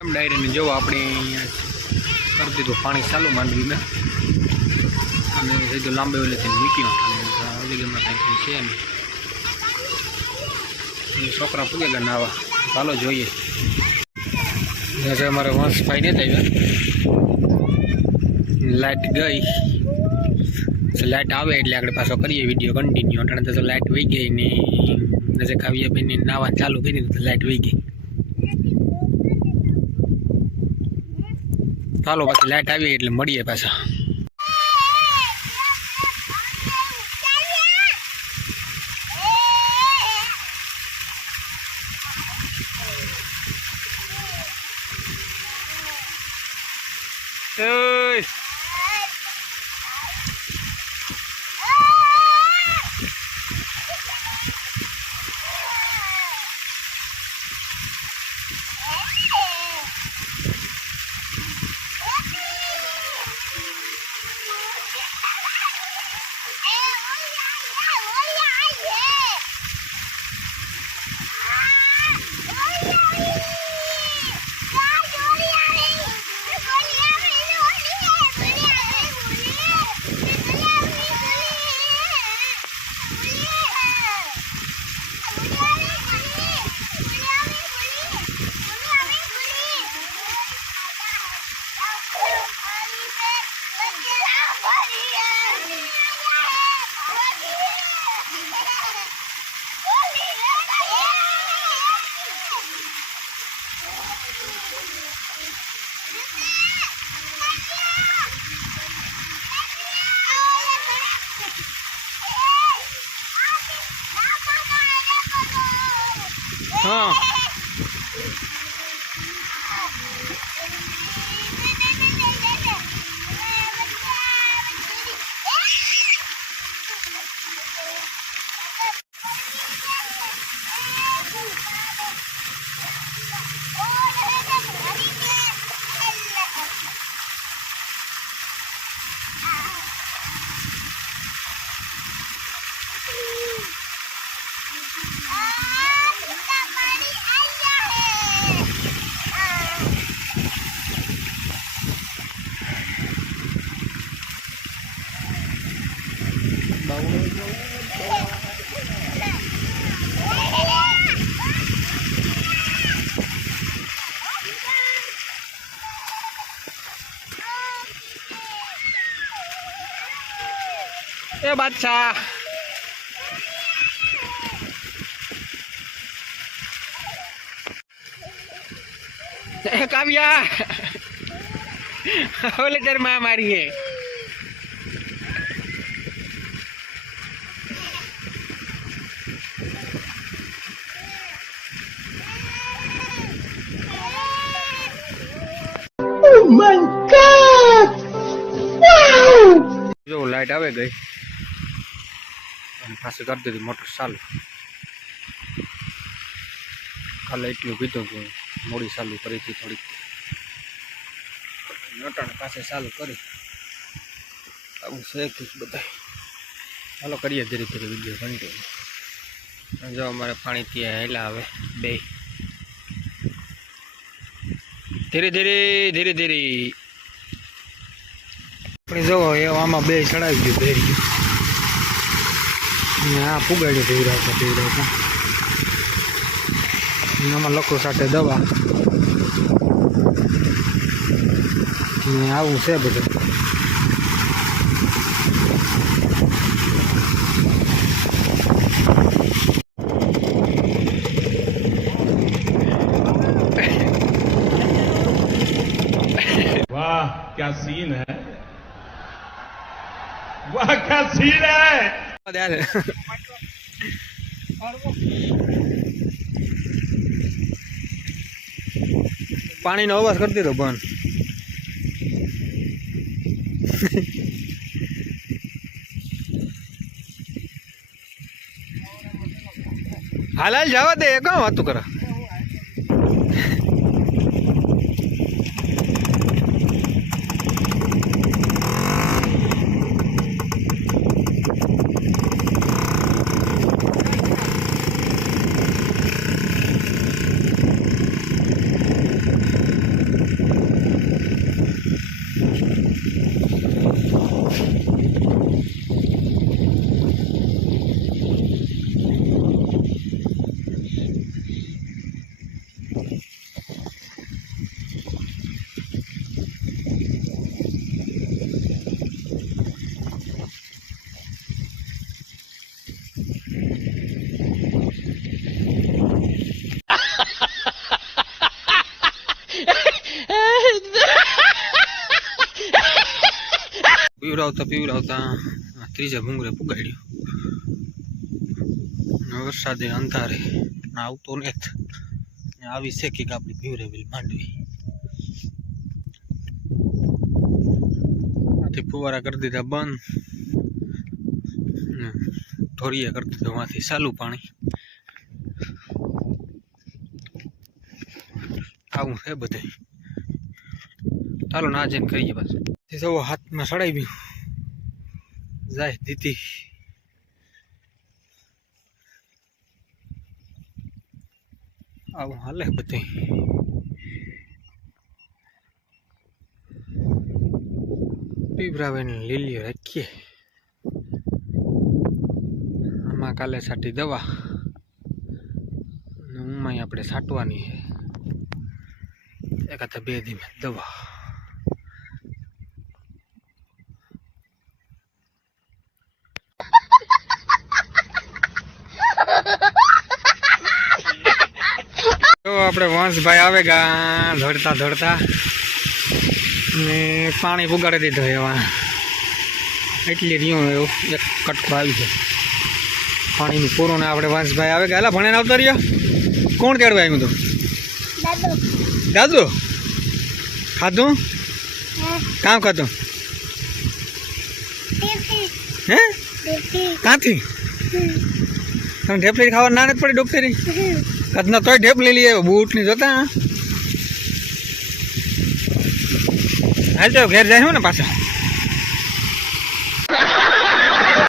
ડાયરીને જો આપણે કરી દીધું પાણી ચાલુ માંડવીને અને સીધું લાંબે ઓલેથી મૂક્યો અને ઓલીગરમાં કંઈક છે ને છોકરા પૂગે ગયા નાવા ચાલો જોઈએ. અમારે વંશભાઈ ને આવ્યા, લાઇટ ગઈ, લાઇટ આવે એટલે આપણે પાછો કરીએ વિડીયો કન્ટિન્યુ. અટાણે તો લાઇટ વહી ગઈ ને નજર ખાવીએ બેન નાવા ચાલુ કરી તો લાઇટ વહી ગઈ. ચાલો પાછી લાઇટ આવી એટલે મળીએ પાછા. हाँ ए बादशाह काव्या बोले तेरे माँ मारी है. Oh my God! Wow! जो लाइट आवे गई पास कर दी मोटर चालू. काले एटलू कीधुं कि मोड़ी चालू करी थी थोड़ी नटाण पास चालू करी आવું છે કે બધા. ચાલો કરીએ ધીરે ધીરે વિડીયો કન્ટિન્યુ. જો અમારે પાણી ત્યાં હેલા આવે બે ધીરે ધીરે ધીરે ધીરે આપણે જોવો એ આમાં બે ચડાવી ગયું બે આ પુગાડ્યું ધીરાવતા એનામાં લખો સાથે દવા ને આવું છે બધું. वाह क्या सीन है, वाह क्या सीन है. પાણીનો અવાજ કરી દીધો બંધ. હાલ હાલ જવા દે કાં વાતું કરે. પીવરાવતા ત્રીજા ભૂંગરે પુગાડ્યું. વરસાદે અંધારે આવતો નથી. આવી છે કે આપણી પીવરેવેલ માંડવી ફુવારા કરી દીધા બંધ, ઢોરિયા કરી દીધા માંથી ચાલુ પાણી. આવું છે બધે. ચાલો ના જઈને કરીએ બસ. સૌ હાથમાં સડાવ્યું જાય દીધી. આવું હાલે બધે. પીવરાવીને લીલી રાખીએ. આમાં કાલે છાંટી દવા અને ઉમાં આપણે છાંટવાની છે એકાદ 2 દી દવા. તો આપણે વંશભાઈ આવે ગા ધોડતા ધોડતા ને પાણી પુગાડી દીધું. એવા એટલી રહ્યું એવું એક કટકો આવી છે પાણીનું પૂરું. ને આપણે વંશભાઈ આવે ગયા ભણે આવતા રહ્યા. કોણ તેડવા આવ્યું હતું? દાદુ. ખાધું? કામ ખાધું? હે કાંથી? તમે ઢેપલી ખાવા ના નથી પડી ડોક્ટરી? કદના તોય ઢેપલી લઈ આવ્યો બૂટની જોતા. હાલ તો ઘેર જાય ને પાછા.